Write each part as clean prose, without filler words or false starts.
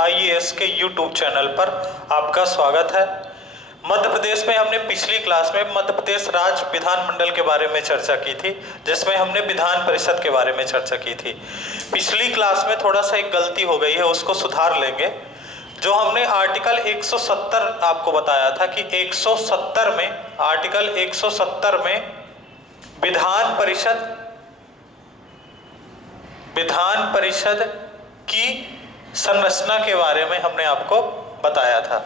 IAS के YouTube channel पर आपका स्वागत है। मध्य प्रदेश में हमने पिछली क्लास में मध्य प्रदेश राज्य विधानमंडल के बारे में चर्चा की थी, जिसमें हमने विधान परिषद के बारे में चर्चा की थी। पिछली क्लास में थोड़ा सा एक गलती हो गई है, उसको सुधार लेंगे। जो हमने आर्टिकल 170 आपको बताया था कि 170 में आर्टिकल 170 में विधान परिषद की संरचना के बारे में हमने आपको बताया था।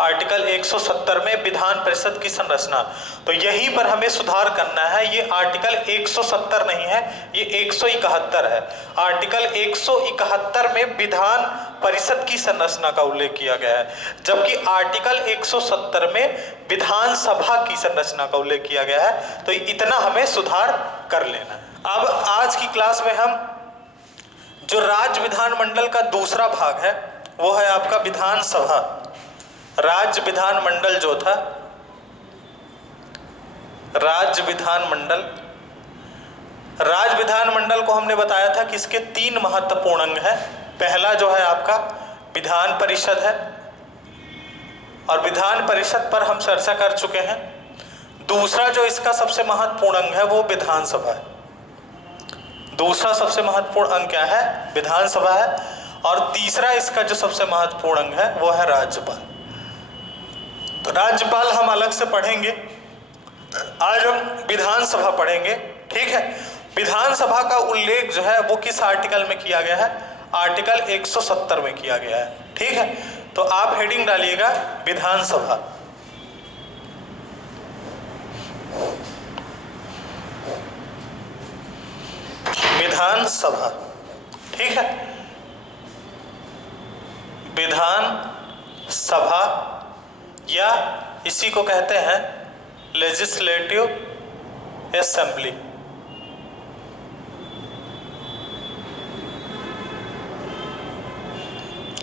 आर्टिकल 170 में विधान परिषद की संरचना, तो यहीं पर हमें सुधार करना है। ये आर्टिकल 170 नहीं है, ये 171 है। आर्टिकल 171 में विधान परिषद की संरचना का उल्लेख किया गया है, जबकि आर्टिकल 170 में विधानसभा की संरचना का उल्लेख किया गया है। तो इतना हमें सुधार कर लेना है। अब आज की क्लास में हम जो राज्य विधानमंडल का दूसरा भाग है वो है आपका विधानसभा। राज्य विधानमंडल जो था, राज्य विधानमंडल को हमने बताया था कि इसके 3 महत्वपूर्ण अंग हैं। पहला जो है आपका विधान परिषद है, और विधान परिषद पर हम चर्चा कर चुके हैं। दूसरा जो इसका सबसे महत्वपूर्ण अंग है वो विधानसभा है। दूसरा सबसे महत्वपूर्ण अंग क्या है? विधानसभा है। और तीसरा इसका जो सबसे महत्वपूर्ण अंग है वो है राज्यपाल। तो राज्यपाल हम अलग से पढ़ेंगे, आज हम विधानसभा पढ़ेंगे, ठीक है। विधानसभा का उल्लेख जो है वो किस आर्टिकल में किया गया है? आर्टिकल 170 में किया गया है, ठीक है। तो आप हेडिंग डालिएगा विधानसभा। विधानसभा, ठीक है। विधानसभा या इसी को कहते हैं लेजिस्लेटिव असेंबली।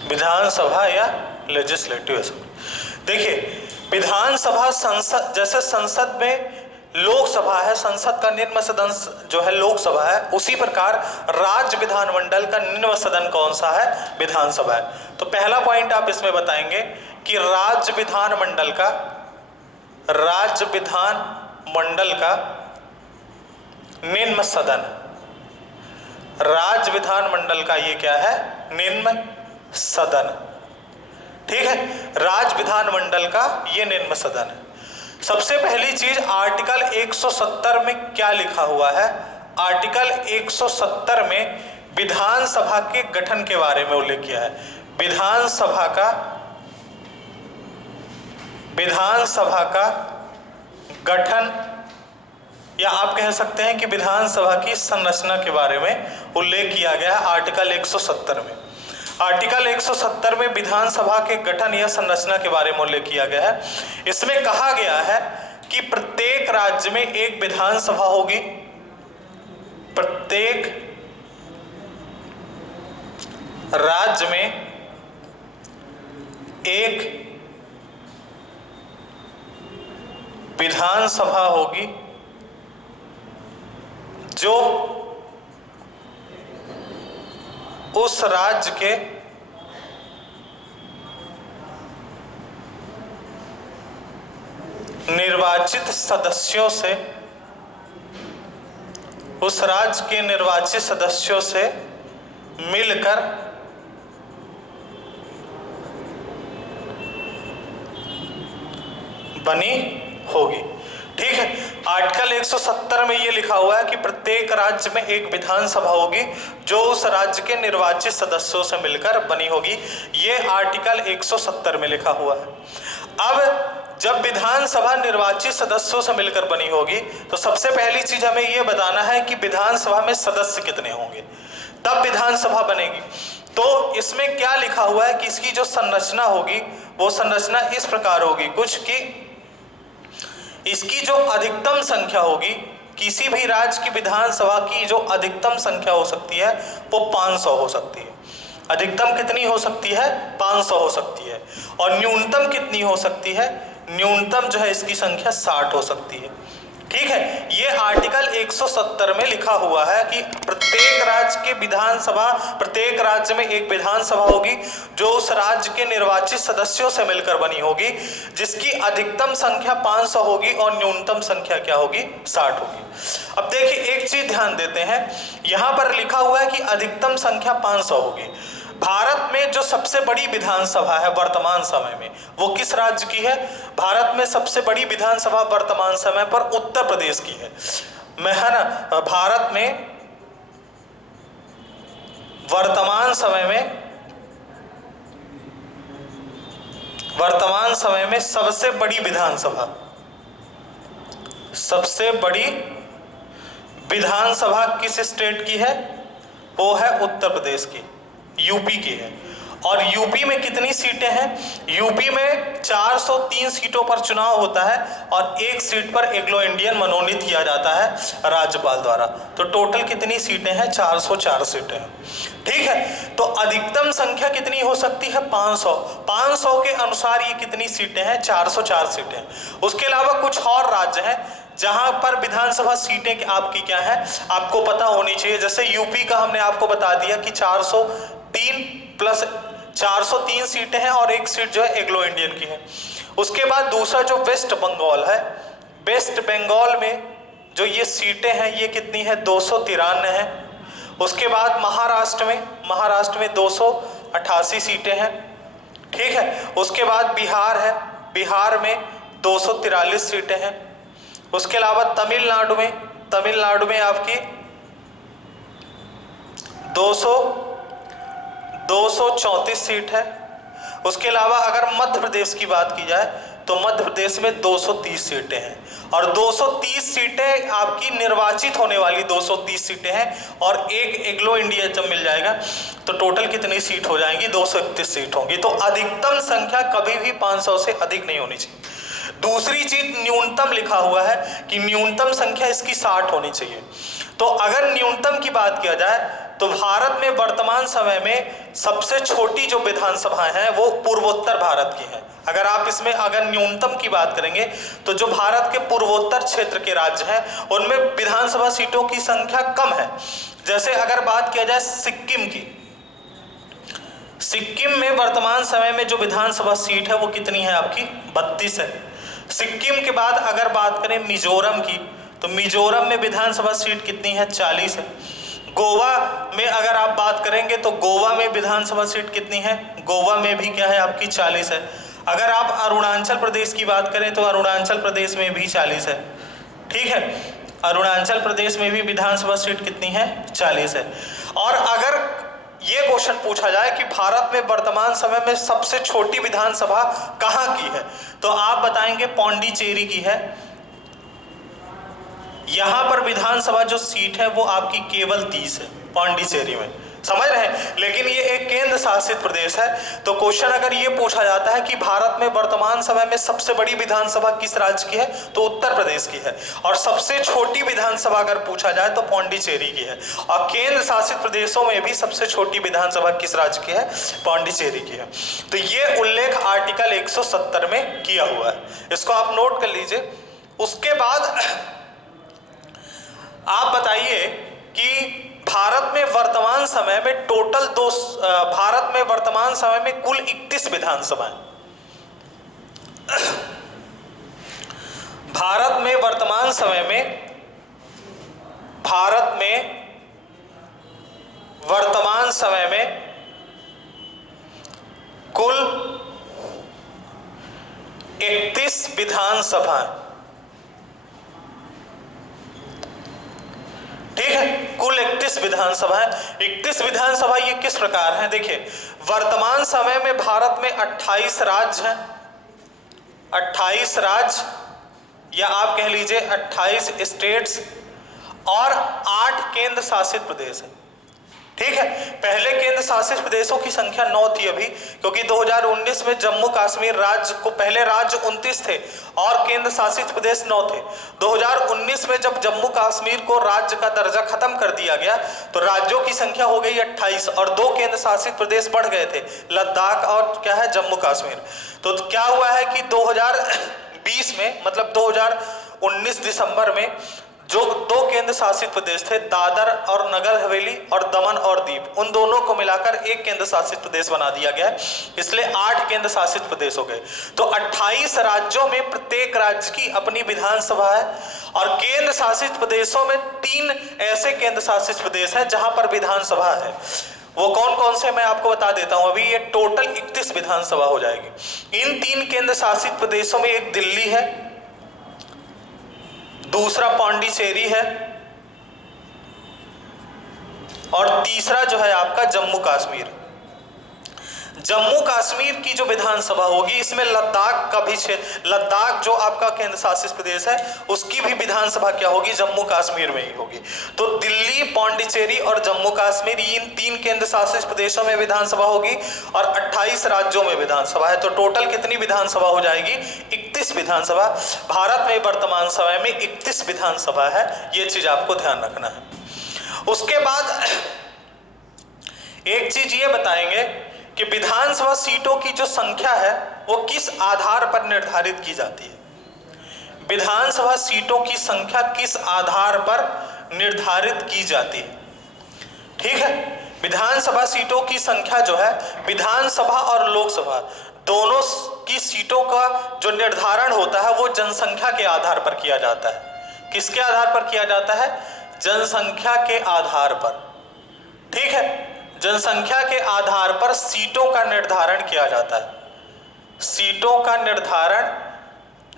विधानसभा या लेजिस्लेटिव असेंबली। देखिए, विधानसभा संसद, जैसे संसद में लोकसभा है, संसद का निम्न सदन जो है लोकसभा है, उसी प्रकार राज्य विधानमंडल का निम्न सदन कौन सा है? विधानसभा है। तो पहला पॉइंट आप इसमें बताएंगे कि राज्य विधानमंडल का निम्न सदन, राज्य विधानमंडल का ये क्या है? निम्न सदन, ठीक है। राज्य विधानमंडल का ये निम्न सदन है। सबसे पहली चीज, आर्टिकल 170 में क्या लिखा हुआ है? आर्टिकल 170 में विधानसभा के गठन के बारे में उल्लेख किया है। विधानसभा का गठन, या आप कह सकते हैं कि विधानसभा की संरचना के बारे में उल्लेख किया गया है आर्टिकल 170 में। आर्टिकल 170 में विधानसभा के गठन या संरचना के बारे में उल्लेख किया गया है। इसमें कहा गया है कि प्रत्येक राज्य में एक विधानसभा होगी, प्रत्येक राज्य में एक विधानसभा होगी जो उस राज्य के निर्वाचित सदस्यों से मिलकर बनी होगी, ठीक है। आर्टिकल 170 में यह लिखा हुआ है कि प्रत्येक राज्य में एक विधानसभा होगी जो उस राज्य के निर्वाचित सदस्यों से मिलकर बनी होगी। यह आर्टिकल 170 में लिखा हुआ है। अब जब विधानसभा निर्वाचित सदस्यों से मिलकर बनी होगी, तो सबसे पहली चीज हमें यह बताना है कि विधानसभा में सदस्य कितने होंगे, तब विधानसभा बनेगी। तो इसमें क्या लिखा हुआ है कि इसकी जो संरचना होगी वो संरचना इस प्रकार होगी कुछ, कि इसकी जो अधिकतम संख्या होगी, किसी भी राज्य की विधानसभा की जो अधिकतम संख्या हो सकती है वो 500 हो सकती है। अधिकतम कितनी हो सकती है? 500 हो सकती है। और न्यूनतम कितनी हो सकती है? न्यूनतम जो है इसकी संख्या 60 हो सकती है, ठीक है। ये आर्टिकल 170 में लिखा हुआ है कि प्रत्येक राज्य के विधानसभा, प्रत्येक राज्य में एक विधानसभा होगी जो उस राज्य के निर्वाचित सदस्यों से मिलकर बनी होगी, जिसकी अधिकतम संख्या 500 होगी और न्यूनतम संख्या क्या होगी, 60 होगी। अब देखिए एक चीज ध्यान देते हैं, यहां पर लिखा हुआ है कि अधिकतम संख्या 500 होगी। भारत में जो सबसे बड़ी विधानसभा है वर्तमान समय में वो किस राज्य की है? भारत में सबसे बड़ी विधानसभा वर्तमान समय पर उत्तर प्रदेश की है। मैं है ना, भारत में वर्तमान समय में सबसे बड़ी विधानसभा, सबसे बड़ी विधानसभा किस स्टेट की है? वो है उत्तर प्रदेश की, यूपी की है। और यूपी में कितनी सीटें हैं? यूपी में 403 सीटों पर चुनाव होता है और एक सीट पर एग्लो इंडियन मनोनीत किया जाता है राज्यपाल द्वारा। तो टोटल कितनी सीटें हैं? 404 सीटें हैं। ठीक है, तो अधिकतम संख्या कितनी हो सकती है? 500। 500 के अनुसार ये कितनी सीटें हैं? 404 सीटें। उसके अलावा कुछ और राज्य हैं जहां पर विधानसभा सीटें आपकी क्या है, आपको पता होनी चाहिए। जैसे यूपी का हमने आपको बता दिया कि 403 सीटें हैं और एक सीट जो है एग्लो इंडियन की है। उसके बाद दूसरा जो वेस्ट बंगाल है, वेस्ट बंगाल में जो ये सीटें हैं ये कितनी है? 293 है। उसके बाद महाराष्ट्र में 288 सीटें हैं। ठीक है, उसके बाद बिहार है, बिहार में 243 सीटें हैं। उसके अलावा तमिलनाडु में आपकी 234 सीट है। उसके अलावा अगर मध्य प्रदेश की बात की जाए तो मध्य प्रदेश में 230 सीटें हैं और 230 सीटें आपकी निर्वाचित होने वाली 230 सीटें हैं और एक एग्लो इंडिया जब मिल जाएगा तो टोटल कितनी सीट हो जाएंगी? 231 सीट होंगी। तो अधिकतम संख्या कभी भी 500 से अधिक नहीं होनी चाहिए। दूसरी चीज न्यूनतम लिखा हुआ है कि न्यूनतम संख्या इसकी 60 होनी चाहिए। तो अगर न्यूनतम की बात किया जाए तो भारत में वर्तमान समय में सबसे छोटी जो विधानसभाएं हैं वो पूर्वोत्तर भारत की हैं। अगर आप इसमें अगर न्यूनतम की बात करेंगे तो जो भारत के पूर्वोत्तर क्षेत्र के राज्य हैं उनमें विधानसभा सीटों की संख्या कम है। जैसे अगर बात किया जाए सिक्किम की, सिक्किम में वर्तमान समय में जो विधानसभा सीट है वो कितनी है आपकी? 32 है। सिक्किम के बाद अगर बात करें मिजोरम की तो मिजोरम में विधानसभा सीट कितनी है? 40 है। गोवा में अगर आप बात करेंगे तो गोवा में विधानसभा सीट कितनी है? गोवा में भी क्या है आपकी? 40 है। अगर आप अरुणाचल प्रदेश की बात करें तो अरुणाचल प्रदेश में भी 40 है। ठीक है, अरुणाचल प्रदेश में भी विधानसभा सीट कितनी है? 40 है। और अगर ये क्वेश्चन पूछा जाए कि भारत में वर्तमान समय में सबसे छोटी विधानसभा कहाँ की है तो आप बताएंगे पौंडीचेरी की है। यहां पर विधानसभा जो सीट है वो आपकी केवल 30 है पौंडीचेरी में। समझ रहे हैं? लेकिन ये एक केंद्र शासित प्रदेश है। तो क्वेश्चन अगर ये पूछा जाता है कि भारत में वर्तमान समय में सबसे बड़ी विधानसभा किस राज्य की है तो उत्तर प्रदेश की है और सबसे छोटी विधानसभा अगर पूछा जाए तो पौंडीचेरी की है। और केंद्र शासित प्रदेशों में भी सबसे छोटी विधानसभा किस राज्य की है? पौंडीचेरी की है। तो ये उल्लेख आर्टिकल 170 में किया हुआ है, इसको आप नोट कर लीजिए। उसके बाद आप बताइए कि भारत में वर्तमान समय में भारत में वर्तमान समय में कुल 31 विधानसभाएं। भारत में वर्तमान समय में कुल 31 विधानसभाएं। ठीक है, कुल 31 विधानसभा है। 31 विधानसभा ये किस प्रकार है? देखिए वर्तमान समय में भारत में 28 राज्य हैं, 28 राज्य या आप कह लीजिए 28 स्टेट्स और 8 केंद्र शासित प्रदेश है। ठीक है, पहले केंद्र शासित प्रदेशों की संख्या 9 थी अभी, क्योंकि 2019 में जम्मू कश्मीर राज्य को पहले राज्य 29 थे और केंद्र शासित प्रदेश 9 थे। 2019 में जब जम्मू कश्मीर को राज्य का दर्जा खत्म कर दिया गया तो राज्यों की संख्या हो गई 28 और 2 केंद्र शासित प्रदेश बढ़ गए थे, लद्दाख और क्या है जम्मू कश्मीर। तो क्या हुआ है कि 2020 में मतलब 2019 दिसंबर में जो 2 केंद्र शासित प्रदेश थे, दादर और नगर हवेली और दमन और दीव, उन दोनों को मिलाकर एक केंद्र शासित प्रदेश बना दिया गया है, इसलिए 8 केंद्र शासित प्रदेश हो गए। तो 28 राज्यों में प्रत्येक राज्य की अपनी विधानसभा है और केंद्र शासित प्रदेशों में 3 ऐसे केंद्र शासित प्रदेश हैं जहां पर विधानसभा है। वो कौन कौन से मैं आपको बता देता हूं। अभी ये टोटल 31 विधानसभा हो जाएगी। इन 3 केंद्र शासित प्रदेशों में एक दिल्ली है, दूसरा पौंडीचेरी है और तीसरा जो है आपका जम्मू कश्मीर। जम्मू कश्मीर की जो विधानसभा होगी इसमें लद्दाख का भी लद्दाख जो आपका केंद्र शासित प्रदेश है उसकी भी विधानसभा क्या होगी, जम्मू कश्मीर में ही होगी। तो दिल्ली, पौंडीचेरी और जम्मू कश्मीर, इन 3 केंद्र शासित प्रदेशों में विधानसभा होगी और 28 राज्यों में विधानसभा है। तो टोटल कितनी विधानसभा हो जाएगी, 31 विधानसभा। भारत में वर्तमान समय में 31 विधानसभा है, ये चीज आपको ध्यान रखना है। उसके बाद एक चीज ये बताएंगे कि विधानसभा सीटों की जो संख्या है वो किस आधार पर निर्धारित की जाती है। विधानसभा सीटों की संख्या किस आधार पर निर्धारित की जाती है, ठीक है। विधानसभा सीटों की संख्या जो है, विधानसभा और लोकसभा दोनों की सीटों का जो निर्धारण होता है वो जनसंख्या के आधार पर किया जाता है। किसके आधार पर किया जाता है, जनसंख्या के आधार पर, ठीक है। जनसंख्या के आधार पर सीटों का निर्धारण किया जाता है। सीटों का निर्धारण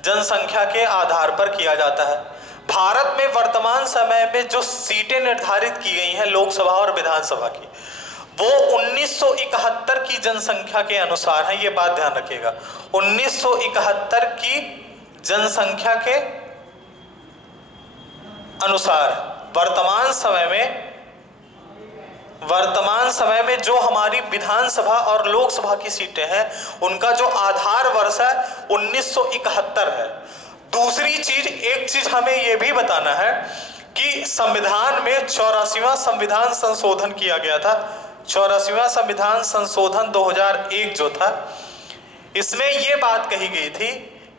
जनसंख्या के आधार पर किया जाता है। भारत में वर्तमान समय में जो सीटें निर्धारित की गई हैं लोकसभा और विधानसभा की, वो 1971 की जनसंख्या के अनुसार है। ये बात ध्यान रखिएगा, 1971 की जनसंख्या के अनुसार वर्तमान समय में जो हमारी विधानसभा और लोकसभा की सीटें हैं उनका जो आधार वर्ष है 1971 है। दूसरी चीज, एक चीज हमें यह भी बताना है कि संविधान में 84वां संविधान संशोधन किया गया था। 84वां संविधान संशोधन 2001 जो था, इसमें यह बात कही गई थी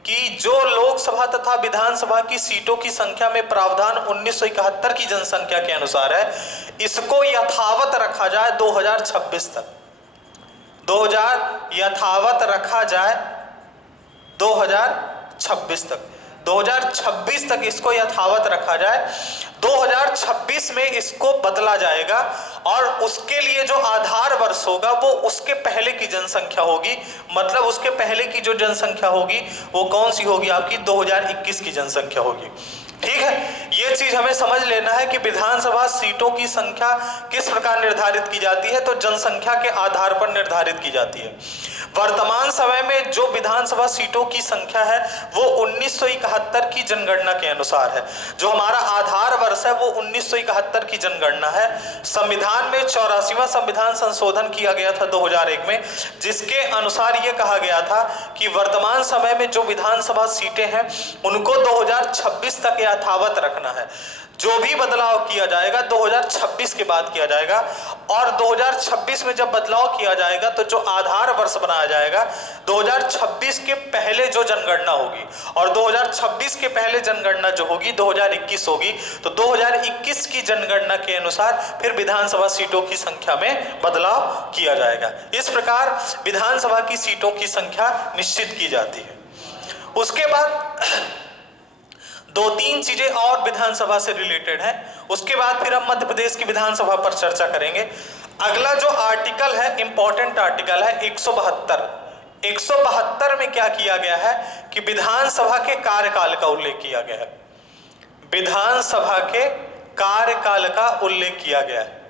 कि जो लोकसभा तथा विधानसभा की सीटों की संख्या में प्रावधान 1971 की जनसंख्या के अनुसार है, इसको यथावत रखा जाए 2026 तक। यथावत रखा जाए 2026 तक। 2026 तक इसको यथावत रखा जाए। 2026 में इसको बदला जाएगा और उसके लिए जो आधार वर्ष होगा वो उसके पहले की जनसंख्या होगी। मतलब उसके पहले की जो जनसंख्या होगी वो कौन सी होगी, आपकी 2021 की जनसंख्या होगी, ठीक है। ये चीज हमें समझ लेना है कि विधानसभा सीटों की संख्या किस प्रकार निर्धारित की जाती है, तो जनसंख्या के आधार पर निर्धारित की जाती है। वर्तमान समय में जो विधानसभा सीटों की संख्या है वो 1971 की जनगणना के अनुसार है। जो हमारा आधार वर्ष है वो 1971 की जनगणना है। संविधान में 84वां संविधान संशोधन किया गया था 2001 में, जिसके अनुसार ये कहा गया था कि वर्तमान समय में जो विधानसभा सीटें हैं उनको 2026 तक यथावत रखना है। जो भी बदलाव किया जाएगा 2026 के बाद किया जाएगा और 2026 में जब बदलाव किया जाएगा तो जो आधार वर्ष बनाया जाएगा 2026 के पहले जो जनगणना होगी, और 2026 के पहले जनगणना जो होगी 2021 होगी। तो 2021 की जनगणना के अनुसार फिर विधानसभा सीटों की संख्या में बदलाव किया जाएगा। इस प्रकार विधानसभा की सीटों की संख्या निश्चित की जाती है। उसके बाद 2-3 चीजें और विधानसभा से रिलेटेड हैं। उसके बाद फिर हम मध्य प्रदेश की विधानसभा पर चर्चा करेंगे। अगला जो आर्टिकल है, इंपॉर्टेंट आर्टिकल है 172। 172 में क्या किया गया है कि विधानसभा के कार्यकाल का उल्लेख किया गया है। विधानसभा के कार्यकाल का उल्लेख किया गया है।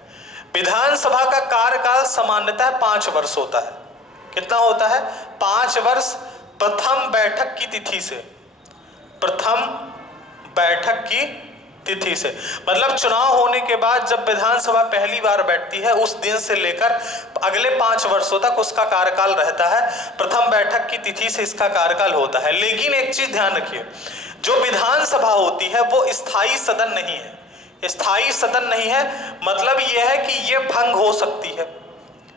विधानसभा का कार्यकाल सामान्यतः 5 वर्ष होता है। कितना होता है? 5 वर्ष प्रथम बैठक की तिथि से। प्रथम बैठक की तिथि से मतलब चुनाव होने के बाद जब विधानसभा पहली बार बैठती है उस दिन से लेकर अगले 5 वर्षों तक उसका कार्यकाल रहता है। प्रथम बैठक की तिथि से इसका कार्यकाल होता है। लेकिन एक चीज ध्यान रखिए, जो विधानसभा होती है वो स्थायी सदन नहीं है। स्थायी सदन नहीं है मतलब यह है कि यह भंग हो सकती है।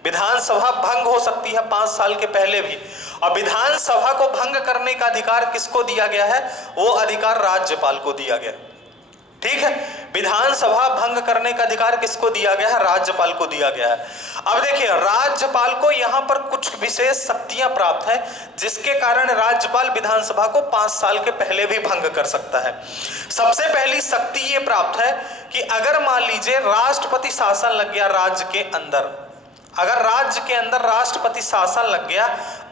विधानसभा भंग हो सकती है 5 साल के पहले भी। और विधानसभा को भंग करने का अधिकार किसको दिया गया है? वो अधिकार राज्यपाल को दिया गया, ठीक है, विधानसभा भंग करने का अधिकार किसको दिया गया है? राज्यपाल को दिया गया है। अब देखिए, राज्यपाल को यहां पर कुछ विशेष शक्तियां प्राप्त है, जिसके कारण राज्यपाल विधानसभा को 5 साल के पहले भी भंग कर सकता है। सबसे पहली शक्ति ये प्राप्त है कि अगर मान लीजिए राष्ट्रपति शासन लग गया राज्य के अंदर, अगर राज्य के अंदर राष्ट्रपति शासन लग गया,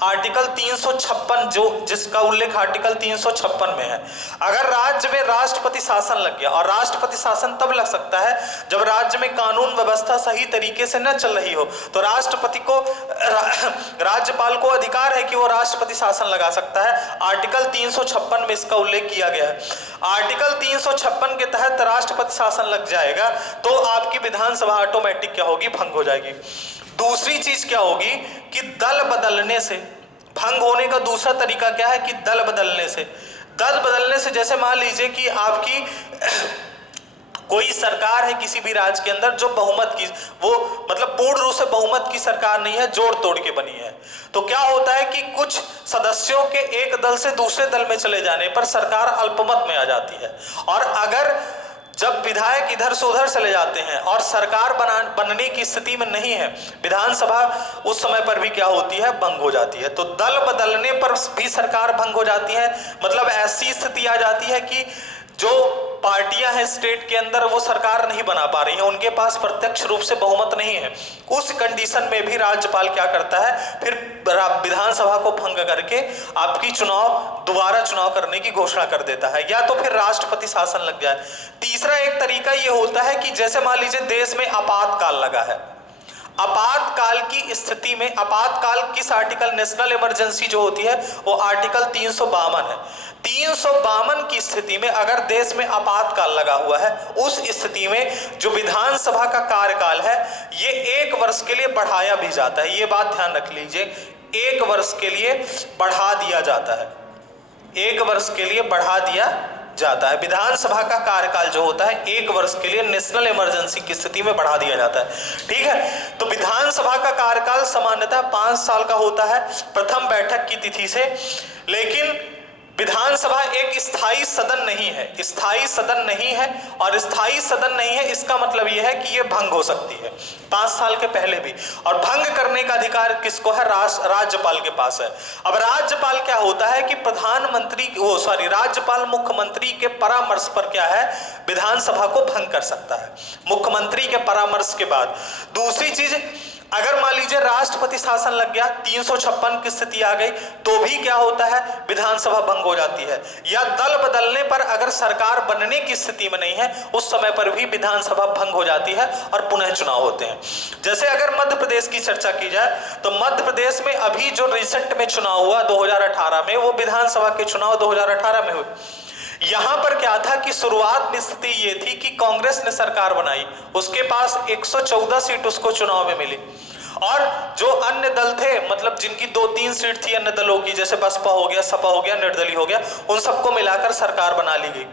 आर्टिकल 356 जो जिसका उल्लेख आर्टिकल 356 में है, अगर राज्य में राष्ट्रपति शासन लग गया, और राष्ट्रपति शासन तब लग सकता है जब राज्य में कानून व्यवस्था सही तरीके से न चल रही हो, तो राष्ट्रपति को राज्यपाल को अधिकार है कि वो राष्ट्रपति शासन लगा सकता है। आर्टिकल 356 में इसका उल्लेख किया गया है। आर्टिकल 356 के तहत राष्ट्रपति शासन लग जाएगा तो आपकी विधानसभा ऑटोमेटिक क्या होगी? भंग हो जाएगी। दूसरी चीज क्या होगी कि दल बदलने से भंग होने का दूसरा तरीका क्या है कि दल बदलने से जैसे मान लीजिए कि आपकी कोई सरकार है किसी भी राज्य के अंदर जो बहुमत की, वो मतलब पूर्ण रूप से बहुमत की सरकार नहीं है, जोड़ तोड़ के बनी है, तो क्या होता है कि कुछ सदस्यों के एक दल से दूसरे दल में चले जाने पर सरकार अल्पमत में आ जाती है। और अगर जब विधायक इधर से उधर चले जाते हैं और सरकार बनने की स्थिति में नहीं है, विधानसभा उस समय पर भी क्या होती है? भंग हो जाती है। तो दल बदलने पर भी सरकार भंग हो जाती है। मतलब ऐसी स्थिति आ जाती है कि जो पार्टियां हैं स्टेट के अंदर वो सरकार नहीं बना पा रही हैं, उनके पास प्रत्यक्ष रूप से बहुमत नहीं है। उस कंडीशन में भी राज्यपाल क्या करता है? फिर विधानसभा को भंग करके आपकी दोबारा चुनाव करने की घोषणा कर देता है, या तो फिर राष्ट्रपति शासन लग जाए। तीसरा एक तरीका ये होता है कि जैसे मान लीजिए देश में आपातकाल लगा है, आपातकाल की स्थिति में, आपातकाल किस आर्टिकल, नेशनल इमरजेंसी जो होती है वो आर्टिकल 352 है। 352 की स्थिति में अगर देश में आपातकाल लगा हुआ है, उस स्थिति में जो विधानसभा का कार्यकाल है ये 1 वर्ष के लिए बढ़ाया भी जाता है। ये बात ध्यान रख लीजिए, 1 वर्ष के लिए बढ़ा दिया जाता है, 1 वर्ष के लिए बढ़ा दिया जाता है। विधानसभा का कार्यकाल जो होता है 1 वर्ष के लिए नेशनल इमरजेंसी की स्थिति में बढ़ा दिया जाता है। ठीक है, तो विधानसभा का कार्यकाल सामान्यतः 5 साल का होता है प्रथम बैठक की तिथि से, लेकिन विधानसभा एक स्थायी सदन नहीं है, स्थायी सदन नहीं है, और स्थायी सदन नहीं है इसका मतलब यह है कि यह भंग हो सकती है 5 साल के पहले भी। और भंग करने का अधिकार किसको है? राज्यपाल के पास है। अब राज्यपाल क्या होता है कि राज्यपाल मुख्यमंत्री के परामर्श पर क्या है? विधानसभा को भंग कर सकता है, मुख्यमंत्री के परामर्श के बाद। दूसरी चीज, अगर मान लीजिए राष्ट्रपति शासन लग गया, 356 की स्थिति आ गई, तो भी क्या होता है? विधानसभा भंग हो जाती है। या दल बदलने पर अगर सरकार बनने की स्थिति में नहीं है, उस समय पर भी विधानसभा भंग हो जाती है और पुनः चुनाव होते हैं। जैसे अगर मध्य प्रदेश की चर्चा की जाए तो मध्य प्रदेश में अभी जो रिसेंट में चुनाव हुआ 2018 में, वो विधानसभा के चुनाव 2018 में हुए। यहां पर क्या था कि शुरुआत में स्थिति ये थी कि कांग्रेस ने सरकार बनाई, उसके पास 114 सीट उसको चुनाव में मिली, और जो अन्य दल थे, मतलब जिनकी 2-3 सीट थी अन्य दलों की, जैसे बसपा हो गया, सपा हो गया, निर्दलीय हो गया, उन सबको मिलाकर सरकार बना ली गई।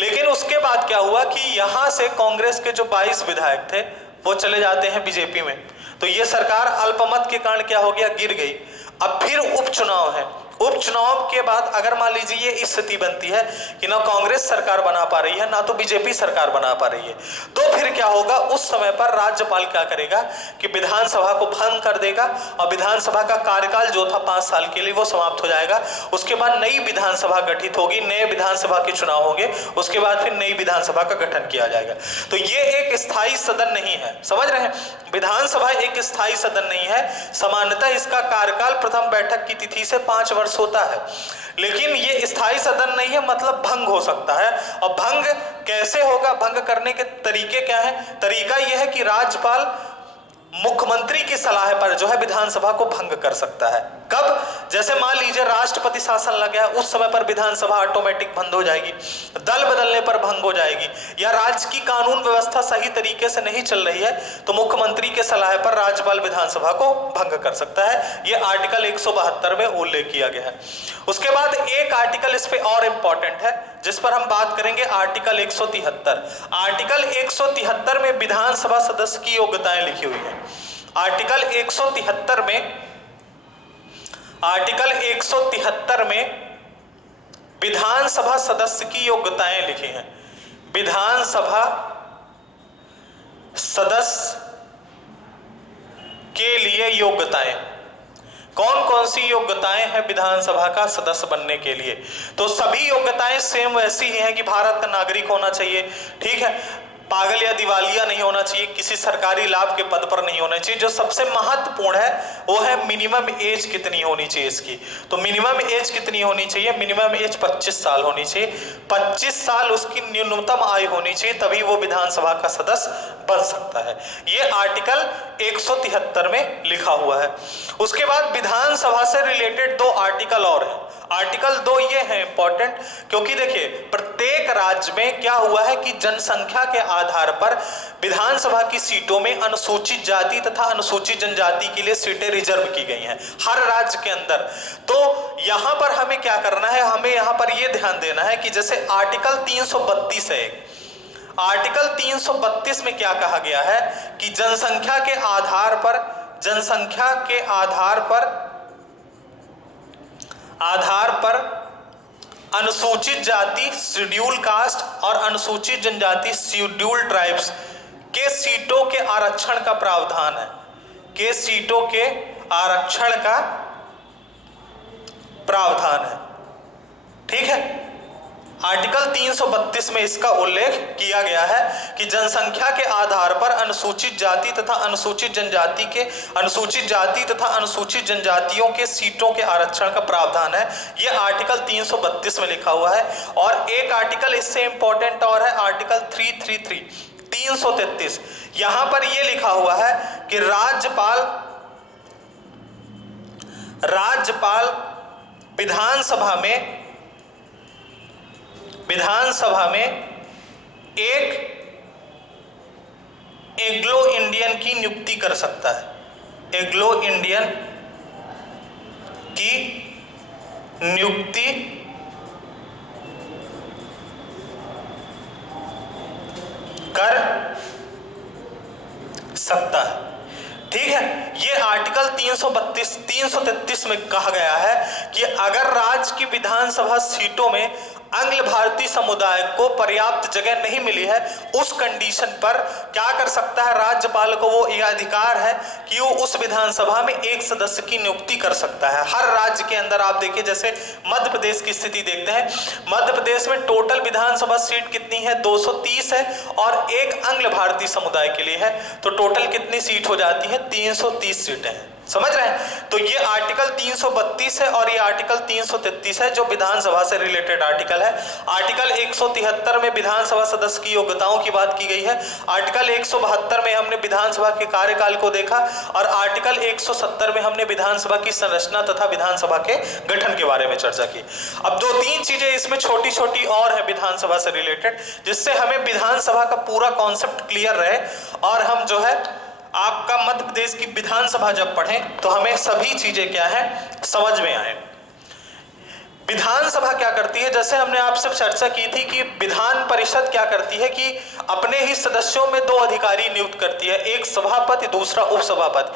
लेकिन उसके बाद क्या हुआ कि यहां से कांग्रेस के जो 22 विधायक थे वो चले जाते हैं बीजेपी में, तो ये सरकार अल्पमत के कारण क्या हो गया? गिर गई। अब फिर उपचुनाव है, उपचुनाव के बाद अगर मान लीजिए ये स्थिति बनती है कि ना कांग्रेस सरकार बना पा रही है ना तो बीजेपी सरकार बना पा रही है, तो फिर क्या होगा? उस समय पर राज्यपाल क्या करेगा कि विधानसभा को भंग कर देगा और विधानसभा का कार्यकाल जो था 5 साल के लिए वो समाप्त हो जाएगा। उसके बाद नई विधानसभा गठित होगी, नए विधानसभा के चुनाव होंगे, उसके बाद फिर नई विधानसभा का गठन किया जाएगा। तो ये एक स्थायी सदन नहीं है, समझ रहे हैं? विधानसभा एक स्थायी सदन नहीं है। सामान्यतः इसका कार्यकाल प्रथम बैठक की तिथि से 5 वर्ष होता है, लेकिन ये स्थायी सदन नहीं है, मतलब भंग हो सकता है। और भंग कैसे होगा? भंग करने के तरीके क्या है? तरीका यह है कि राज्यपाल मुख्यमंत्री की सलाह पर जो है विधानसभा को भंग कर सकता है। कब? जैसे मान लीजिए राष्ट्रपति शासन लग गया, उस समय पर विधानसभा ऑटोमेटिक बंद हो जाएगी, दल बदलने पर भंग हो जाएगी, या राज्य की कानून व्यवस्था सही तरीके से नहीं चल रही है तो मुख्यमंत्री के सलाह पर राज्यपाल विधानसभा को भंग कर सकता है। यह आर्टिकल 172 में उल्लेख किया गया है। उसके बाद एक आर्टिकल इस पे और इंपॉर्टेंट है जिस पर हम बात करेंगे, आर्टिकल 173। आर्टिकल 173 में विधानसभा सदस्य की योग्यताएं लिखी हुई है। आर्टिकल 173 में विधानसभा सदस्य की योग्यताएं लिखी हैं। विधानसभा सदस्य के लिए योग्यताएं, कौन कौन सी योग्यताएं हैं विधानसभा का सदस्य बनने के लिए? तो सभी योग्यताएं सेम वैसी ही हैं कि भारत का नागरिक होना चाहिए, ठीक है, पागल या दिवालिया नहीं होना चाहिए, किसी सरकारी लाभ के पद पर नहीं होना चाहिए। जो सबसे महत्वपूर्ण है वो है मिनिमम एज कितनी होनी चाहिए इसकी। तो मिनिमम एज कितनी होनी चाहिए? मिनिमम एज 25 साल होनी चाहिए। 25 साल उसकी न्यूनतम आयु होनी चाहिए, तभी वो विधानसभा का सदस्य बन सकता है। ये आर्टिकल 173 में लिखा हुआ है। उसके बाद विधानसभा से रिलेटेड 2 आर्टिकल और हैं। आर्टिकल 2 ये है इंपॉर्टेंट, क्योंकि देखिए प्रत्येक राज्य में क्या हुआ है कि जनसंख्या के आधार पर विधानसभा की सीटों में अनुसूचित जाति तथा अनुसूचित जनजाति के लिए सीटें रिजर्व की गई हैं हर राज्य के अंदर। तो यहां पर हमें क्या करना है, हमें यहां पर यह ध्यान देना है कि जैसे आर्टिकल 332 है, आर्टिकल 332 में क्या कहा गया है कि जनसंख्या के आधार पर अनुसूचित जाति शेड्यूल कास्ट और अनुसूचित जनजाति शेड्यूल ट्राइब्स के सीटों के आरक्षण का प्रावधान है, के सीटों के आरक्षण का प्रावधान है, ठीक है। आर्टिकल 332 में इसका उल्लेख किया गया है कि जनसंख्या के आधार पर अनुसूचित जाति तथा अनुसूचित जनजातियों के सीटों के आरक्षण का प्रावधान है। यह आर्टिकल 332 में लिखा हुआ है। और एक आर्टिकल इससे इंपॉर्टेंट और है, आर्टिकल 333 यहां पर यह लिखा हुआ है कि राज्यपाल विधानसभा में एक एंग्लो इंडियन की नियुक्ति कर सकता है, एंग्लो इंडियन की नियुक्ति कर सकता है, ठीक है। ये आर्टिकल 333 में कहा गया है कि अगर राज्य की विधानसभा सीटों में आंग्ल भारतीय समुदाय को पर्याप्त जगह नहीं मिली है, उस कंडीशन पर क्या कर सकता है राज्यपाल को, वो यह अधिकार है कि वो उस विधानसभा में एक सदस्य की नियुक्ति कर सकता है। हर राज्य के अंदर आप देखिए, जैसे मध्य प्रदेश की स्थिति देखते हैं, मध्य प्रदेश में टोटल विधानसभा सीट कितनी है? 230 है और एक आंग्ल भारतीय समुदाय के लिए है, तो टोटल कितनी सीट हो जाती है? 330 सीटें हैं, समझ रहे हैं। तो ये आर्टिकल 332 है और ये आर्टिकल 333 है जो विधानसभा से रिलेटेड आर्टिकल है। आर्टिकल 173 में विधानसभा सदस्य की योग्यताओं की बात की गई है। आर्टिकल 172 में हमने विधानसभा के कार्यकाल को देखा और आर्टिकल 170 में हमने विधानसभा की संरचना तथा विधानसभा के गठन के बारे में चर्चा की। अब 2-3 चीजें इसमें छोटी छोटी और है विधानसभा से रिलेटेड, जिससे हमें विधानसभा का पूरा कॉन्सेप्ट क्लियर रहे और हम जो है आपका मध्य प्रदेश की विधानसभा जब पढ़ें तो हमें सभी चीजें क्या है समझ में आए। विधानसभा क्या करती है, जैसे हमने आपसे चर्चा की थी कि विधान परिषद क्या करती है कि अपने ही सदस्यों में 2 अधिकारी नियुक्त करती है, एक सभापति दूसरा उपसभापति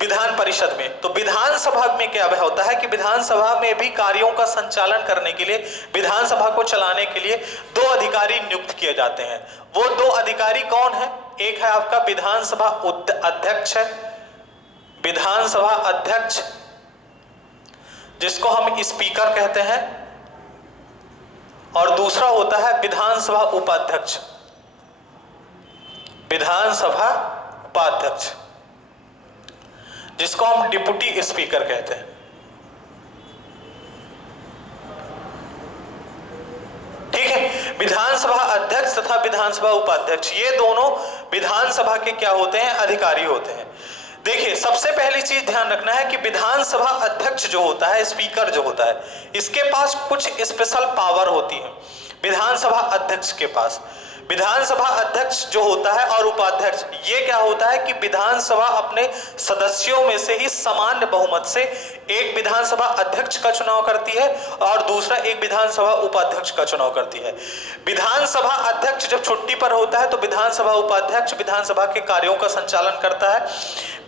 विधान परिषद में। तो विधानसभा में क्या होता है कि विधानसभा में भी कार्यों का संचालन करने के लिए, विधानसभा को चलाने के लिए 2 अधिकारी नियुक्त किए जाते हैं। वो 2 अधिकारी कौन है? एक है आपका विधानसभा अध्यक्ष है, विधानसभा अध्यक्ष जिसको हम स्पीकर कहते हैं, और दूसरा होता है विधानसभा उपाध्यक्ष, विधानसभा उपाध्यक्ष जिसको हम डिप्टी स्पीकर कहते हैं, ठीक है। विधानसभा अध्यक्ष तथा विधानसभा उपाध्यक्ष ये दोनों विधानसभा के क्या होते हैं? अधिकारी होते हैं। देखिए, सबसे पहली चीज ध्यान रखना है कि विधानसभा अध्यक्ष जो होता है, स्पीकर जो होता है, इसके पास कुछ स्पेशल पावर होती है। विधानसभा अध्यक्ष के पास विधानसभा अध्यक्ष जो होता है और उपाध्यक्ष, ये क्या होता है कि विधानसभा अपने सदस्यों में से ही सामान्य बहुमत से एक विधानसभा अध्यक्ष का चुनाव करती है और दूसरा एक विधानसभा उपाध्यक्ष का चुनाव करती है। विधानसभा अध्यक्ष जब छुट्टी पर होता है तो विधानसभा उपाध्यक्ष विधानसभा के कार्यों का संचालन करता है।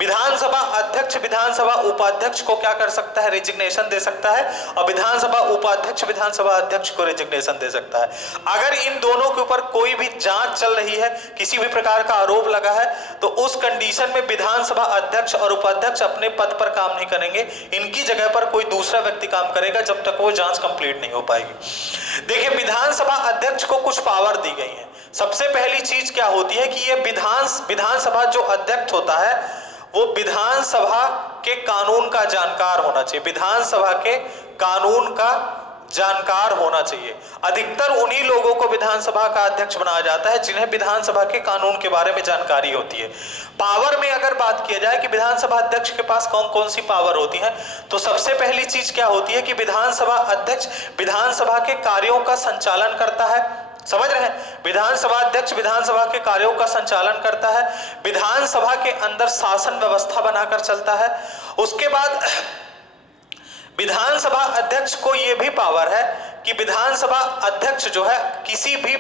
विधानसभा अध्यक्ष विधानसभा उपाध्यक्ष को क्या कर सकता है? रिजिग्नेशन दे सकता है, और विधानसभा उपाध्यक्ष विधानसभा अध्यक्ष को रिजिग्नेशन दे सकता है। अगर इन दोनों के ऊपर कोई भी जांच चल रही है, किसी भी प्रकार का आरोप लगा है, तो उस कंडीशन में विधानसभा अध्यक्ष और उपाध्यक्ष अपने पद पर काम नहीं करेंगे, इनकी जगह पर कोई दूसरा व्यक्ति काम करेगा जब तक वो जांच कंप्लीट नहीं हो पाएगी। देखिए, विधानसभा अध्यक्ष को कुछ पावर दी गई है। सबसे पहली चीज क्या होती है कि ये विधानसभा जो अध्यक्ष होता है वो विधानसभा के कानून का जानकार होना चाहिए, विधानसभा के कानून का जानकार होना चाहिए। अधिकतर उन्हीं लोगों को विधानसभा का अध्यक्ष बनाया जाता है जिन्हें विधानसभा के कानून के बारे में जानकारी होती है। पावर में अगर बात किया जाए कि विधानसभा अध्यक्ष के पास कौन कौन सी पावर होती है, तो सबसे पहली चीज क्या होती है कि विधानसभा अध्यक्ष विधानसभा के कार्यों का संचालन करता है। समझ रहे हैं? विधानसभा अध्यक्ष विधानसभा के कार्यों का संचालन करता है, विधानसभा के अंदर शासन व्यवस्था बनाकर चलता है। उसके बाद विधानसभा अध्यक्ष को यह भी पावर है कि विधानसभा अध्यक्ष जो है किसी भी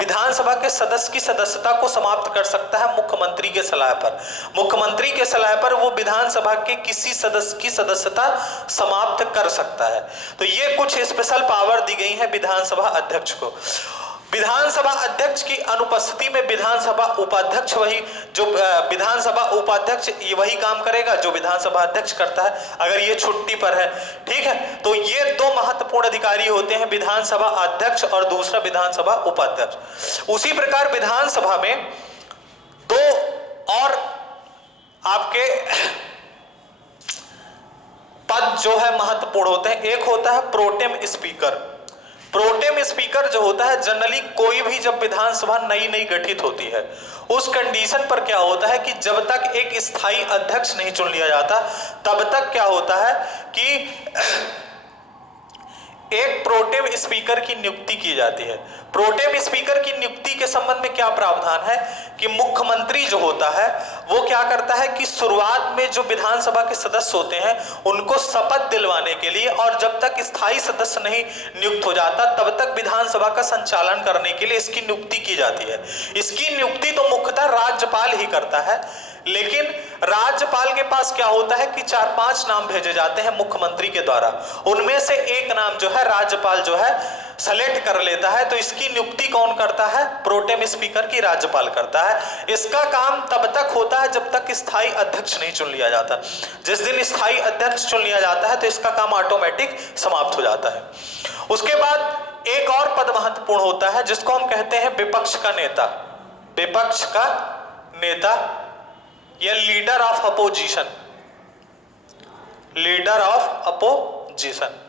विधानसभा के सदस्य की सदस्यता को समाप्त कर सकता है मुख्यमंत्री के सलाह पर। मुख्यमंत्री के सलाह पर वो विधानसभा के किसी सदस्य की सदस्यता समाप्त कर सकता है। तो ये कुछ स्पेशल पावर दी गई है विधानसभा अध्यक्ष को। विधानसभा अध्यक्ष की अनुपस्थिति में विधानसभा उपाध्यक्ष विधानसभा उपाध्यक्ष वही काम करेगा जो विधानसभा अध्यक्ष करता है, अगर ये छुट्टी पर है। ठीक है, तो ये दो महत्वपूर्ण अधिकारी होते हैं, विधानसभा अध्यक्ष और दूसरा विधानसभा उपाध्यक्ष। उसी प्रकार विधानसभा में दो और आपके पद जो है महत्वपूर्ण होते हैं। एक होता है प्रोटेम स्पीकर। प्रोटेम स्पीकर जो होता है, जनरली कोई भी जब विधानसभा नई गठित होती है उस कंडीशन पर क्या होता है कि जब तक एक स्थायी अध्यक्ष नहीं चुन लिया जाता तब तक क्या होता है कि एक प्रोटेम स्पीकर की नियुक्ति की जाती है। प्रोटेम स्पीकर की नियुक्ति के संबंध में क्या प्रावधान है कि मुख्यमंत्री जो होता है वो क्या करता है कि शुरुआत में जो विधानसभा के सदस्य होते हैं उनको शपथ दिलवाने के लिए, और जब तक स्थायी सदस्य नहीं नियुक्त हो जाता तब तक विधानसभा का संचालन करने के लिए इसकी नियुक्ति की जाती है। इसकी नियुक्ति तो मुख्यतः राज्यपाल ही करता है, लेकिन राज्यपाल के पास क्या होता है कि 4-5 नाम भेजे जाते हैं मुख्यमंत्री के द्वारा, उनमें से एक नाम जो है राज्यपाल जो है सेलेक्ट कर लेता है। तो इसकी नियुक्ति कौन करता है? प्रोटेम स्पीकर की राज्यपाल करता है। इसका काम तब तक होता है जब तक स्थायी अध्यक्ष नहीं चुन लिया जाता। जिस दिन स्थायी अध्यक्ष चुन लिया जाता है तो इसका काम ऑटोमेटिक समाप्त हो जाता है। उसके बाद एक और पद महत्वपूर्ण होता है जिसको हम कहते हैं विपक्ष का नेता। विपक्ष का नेता या leader of opposition, leader of opposition.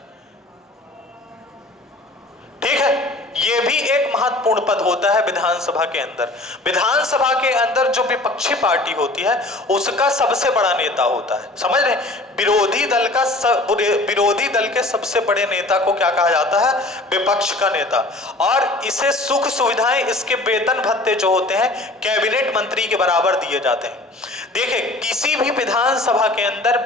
ठीक है, यह भी एक महत्वपूर्ण पद होता है विधानसभा के अंदर। विधानसभा के अंदर जो विपक्षी पार्टी होती है उसका सबसे बड़ा नेता होता है। समझ रहे हैं? विरोधी दल के सबसे बड़े नेता को क्या कहा जाता है? विपक्ष का नेता। और इसे सुख सुविधाएं, इसके वेतन भत्ते जो होते हैं कैबिनेट मंत्री के बराबर दिए जाते हैं। देखिए, किसी भी विधानसभा के अंदर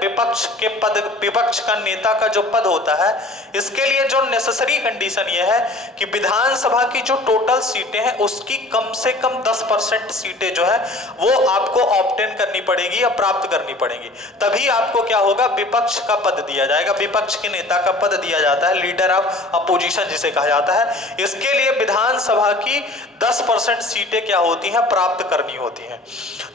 विपक्ष का नेता का जो पद होता है, इसके लिए जो नेसेसरी कंडीशन यह है कि विधानसभा की जो टोटल सीटें हैं उसकी कम से कम 10% सीटें जो है वो आपको ऑब्टेन करनी पड़ेगी या प्राप्त करनी पड़ेगी, तभी आपको क्या होगा? विपक्ष का पद दिया जाएगा, विपक्ष के नेता का पद दिया जाता है, लीडर ऑफ अपोजिशन जिसे कहा जाता है। इसके लिए विधानसभा की 10% सीटें क्या होती हैं? प्राप्त करनी होती हैं।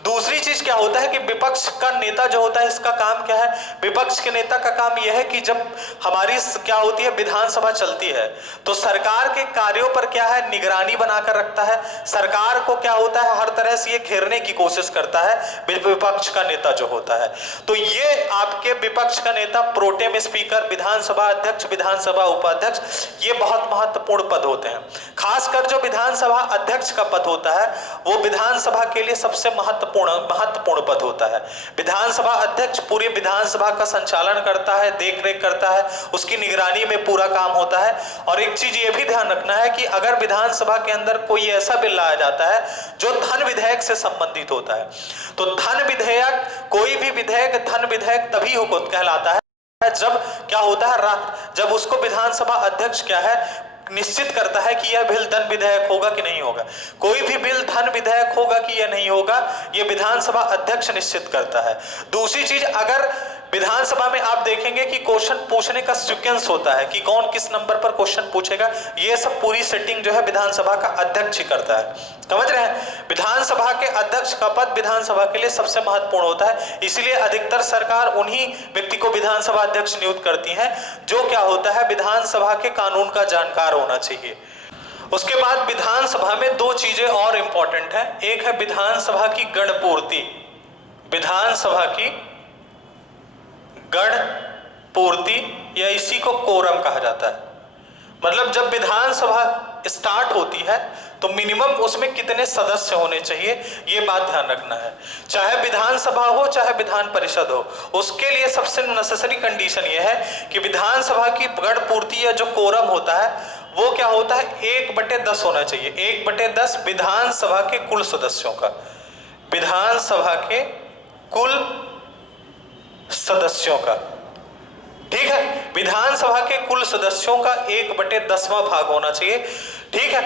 दूसरी चीज क्या होता है कि विपक्ष का नेता जो होता है इसका काम क्या है? विपक्ष के नेता का काम यह है कि जब हमारी क्या होती है विधानसभा चलती है तो सरकार के कार्यों पर क्या है? निगरानी बनाकर रखता है। सरकार को क्या होता है? हर तरह से ये घेरने की कोशिश करता है विपक्ष का नेता जो होता है। तो ये आपके विपक्ष का नेता, प्रोटेम स्पीकर, विधानसभा अध्यक्ष, विधानसभा उपाध्यक्ष, ये बहुत महत्वपूर्ण पद होते हैं। खासकर जो विधानसभा अध्यक्ष का पद होता है वो विधानसभा के लिए सबसे महत्वपूर्ण पद होता है। विधानसभा अध्यक्ष पूरी विधानसभा का संचालन करता है, देखरेख करता है, उसकी निगरानी में पूरा काम होता है। और एक चीज ये भी ध्यान रखना है कि अगर विधानसभा के अंदर कोई ऐसा बिल लाया जाता है जो धन विधेयक से संबंधित होता है, तो धन विधेयक, कोई भी विधेयक धन विधेयक तभी कहलाता है जब क्या होता है? जब उसको विधानसभा अध्यक्ष क्या है? निश्चित करता है कि यह बिल धन विधेयक होगा कि नहीं होगा। कोई भी बिल धन विधेयक होगा कि यह नहीं होगा, यह विधानसभा अध्यक्ष निश्चित करता है। दूसरी चीज, अगर विधानसभा में आप देखेंगे कि क्वेश्चन पूछने का सीक्वेंस होता है कि कौन किस नंबर पर क्वेश्चन पूछेगा, ये सब पूरी सेटिंग जो है विधानसभा का अध्यक्ष ही करता है। समझ रहे हैं, विधानसभा के अध्यक्ष का पद विधानसभा के लिए सबसे महत्वपूर्ण होता है, इसलिए अधिकतर सरकार उन्हीं व्यक्ति को विधानसभा अध्यक्ष नियुक्त करती है जो क्या होता है, विधानसभा के कानून का जानकार होना चाहिए। उसके बाद विधानसभा में दो चीजें और इंपॉर्टेंट है, एक है विधानसभा की गण पूर्ति, विधानसभा की गण पूर्ति या इसी को कोरम कहा जाता है। मतलब जब विधानसभा स्टार्ट होती है तो मिनिमम उसमें कितने सदस्य होने चाहिए, ये बात ध्यान रखना है। चाहे विधानसभा हो चाहे विधान परिषद हो, उसके लिए सबसे नेसेसरी कंडीशन ये है कि विधानसभा की गण पूर्ति या जो कोरम होता है वो क्या होता है, 1/10 होना चाहिए। 1/10 विधानसभा के कुल सदस्यों का, विधानसभा के कुल सदस्यों का, ठीक है, विधानसभा के कुल सदस्यों का 1/10वां भाग होना चाहिए। ठीक है,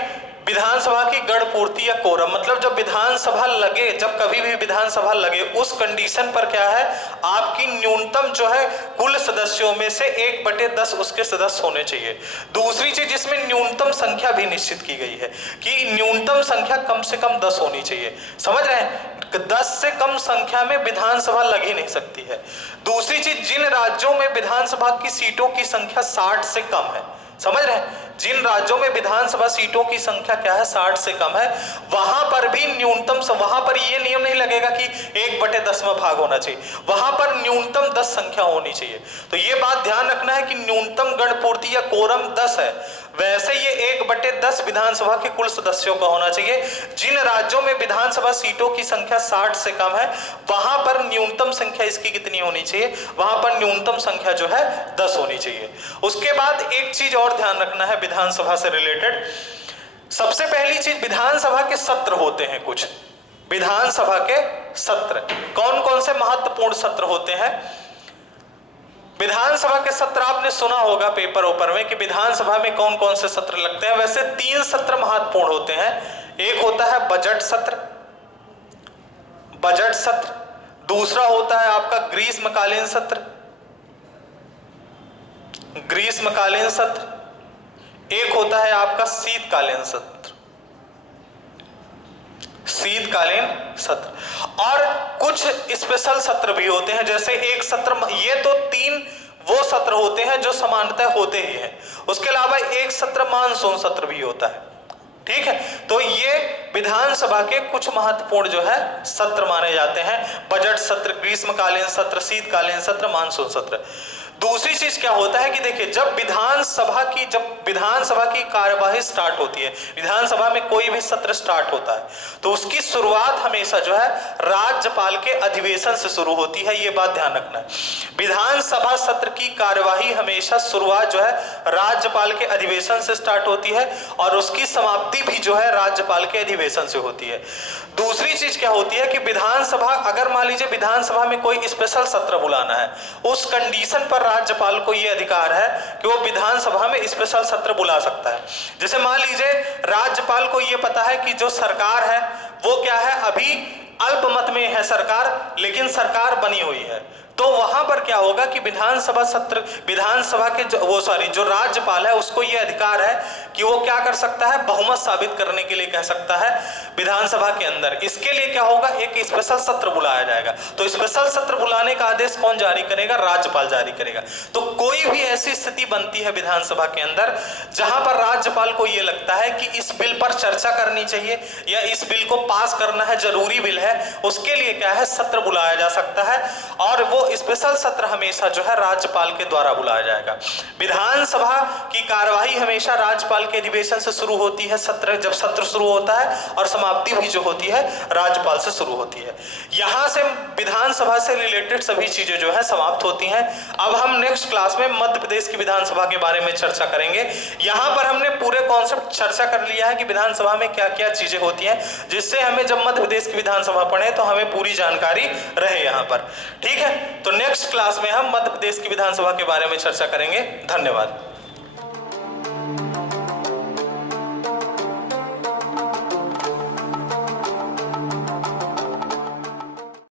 विधानसभा की गण पूर्ति या कोरम मतलब जब विधानसभा लगे, जब कभी भी विधानसभा लगे उस कंडीशन पर क्या है, आपकी न्यूनतम जो है कुल सदस्यों में से 1/10 उसके सदस्य होने चाहिए। दूसरी चीज जिसमें न्यूनतम संख्या भी निश्चित की गई है कि न्यूनतम संख्या कम से कम 10 होनी चाहिए। समझ रहे हैं, 10 से कम संख्या में विधानसभा लग ही नहीं सकती है। दूसरी चीज, जिन राज्यों में विधानसभा की सीटों की संख्या 60 से कम है, समझ रहे हैं, जिन राज्यों में विधानसभा सीटों की संख्या क्या है 60 से कम है, वहां पर भी न्यूनतम, वहां पर यह नियम नहीं लगेगा कि 1/10वां भाग होना चाहिए, वहां पर न्यूनतम 10 संख्या होनी चाहिए। तो यह बात ध्यान रखना है कि न्यूनतम गण पूर्ति या कोरम 10 है, वैसे ये 1/10 विधानसभा के कुल सदस्यों का होना चाहिए। जिन राज्यों में विधानसभा सीटों की संख्या 60 से कम है वहां पर न्यूनतम संख्या इसकी कितनी होनी चाहिए, वहां पर न्यूनतम संख्या जो है 10 होनी चाहिए। उसके बाद एक चीज और ध्यान रखना है विधानसभा से रिलेटेड, सबसे पहली चीज विधानसभा के सत्र होते हैं कुछ, विधानसभा के सत्र कौन कौन से महत्वपूर्ण सत्र होते हैं। विधानसभा के सत्र आपने सुना होगा पेपर ऊपर में कि विधानसभा में कौन कौन से सत्र लगते हैं। वैसे 3 सत्र महत्वपूर्ण होते हैं, एक होता है बजट सत्र, बजट सत्र, दूसरा होता है आपका ग्रीष्मकालीन सत्र, ग्रीष्मकालीन सत्र, एक होता है आपका शीतकालीन सत्र, शीतकालीन सत्र, और कुछ स्पेशल सत्र भी होते हैं। जैसे एक सत्र, ये तो 3 वो सत्र होते हैं जो सामान्यतः होते ही हैं। उसके अलावा एक सत्र मानसून सत्र भी होता है। ठीक है, तो ये विधानसभा के कुछ महत्वपूर्ण जो है सत्र माने जाते हैं, बजट सत्र, ग्रीष्मकालीन सत्र, शीतकालीन सत्र, मानसून सत्र। दूसरी चीज क्या होता है कि देखिए जब विधानसभा की कार्यवाही स्टार्ट होती है, विधानसभा में कोई भी सत्र स्टार्ट होता है तो उसकी शुरुआत हमेशा जो है राज्यपाल के अधिवेशन से शुरू होती है, ये बात ध्यान रखना है। विधानसभा सत्र की कार्यवाही हमेशा शुरुआत जो है राज्यपाल के अधिवेशन से स्टार्ट होती है और उसकी समाप्ति भी जो है राज्यपाल के अधिवेशन से होती है। दूसरी चीज क्या होती है कि विधानसभा, अगर मान लीजिए विधानसभा में कोई स्पेशल सत्र बुलाना है, उस कंडीशन पर राज्यपाल को यह अधिकार है कि वो विधानसभा में स्पेशल सत्र बुला सकता है। जैसे मान लीजिए राज्यपाल को यह पता है कि जो सरकार है वो क्या है, अभी अल्पमत में है सरकार, लेकिन सरकार बनी हुई है, तो वहां पर क्या होगा कि विधानसभा सत्र, विधानसभा के जो राज्यपाल है उसको यह अधिकार है कि वो क्या कर सकता है, बहुमत साबित करने के लिए कह सकता है विधानसभा के अंदर। इसके लिए क्या होगा, एक स्पेशल सत्र बुलाया जाएगा। तो स्पेशल सत्र बुलाने का आदेश कौन जारी करेगा, राज्यपाल जारी करेगा। तो कोई भी ऐसी स्थिति बनती है विधानसभा के अंदर जहां पर राज्यपाल को यह लगता है कि इस बिल पर चर्चा करनी चाहिए या इस बिल को पास करना है, जरूरी बिल है, उसके लिए क्या है, सत्र बुलाया जा सकता है और वो स्पेशल सत्र हमेशा जो है राज्यपाल के द्वारा बुलाया जाएगा। विधानसभा की कार्यवाही हमेशा राज्यपाल के अधिवेशन से शुरू होती है, जब सत्र शुरू होता है, और समाप्ति भी जो होती है राज्यपाल से शुरू होती है। यहां से विधानसभा से रिलेटेड सभी चीजें जो है समाप्त होती हैं। अब हम नेक्स्ट क्लास में मध्य प्रदेश की विधानसभा के बारे में चर्चा करेंगे। यहां पर हमने पूरे कॉन्सेप्ट चर्चा कर लिया है कि विधानसभा में क्या क्या चीजें होती हैं, जिससे हमें जब मध्य प्रदेश की विधानसभा पढ़े तो हमें पूरी जानकारी रहे यहाँ पर। ठीक है, तो नेक्स्ट क्लास में हम मध्य प्रदेश की विधानसभा के बारे में चर्चा करेंगे। धन्यवाद।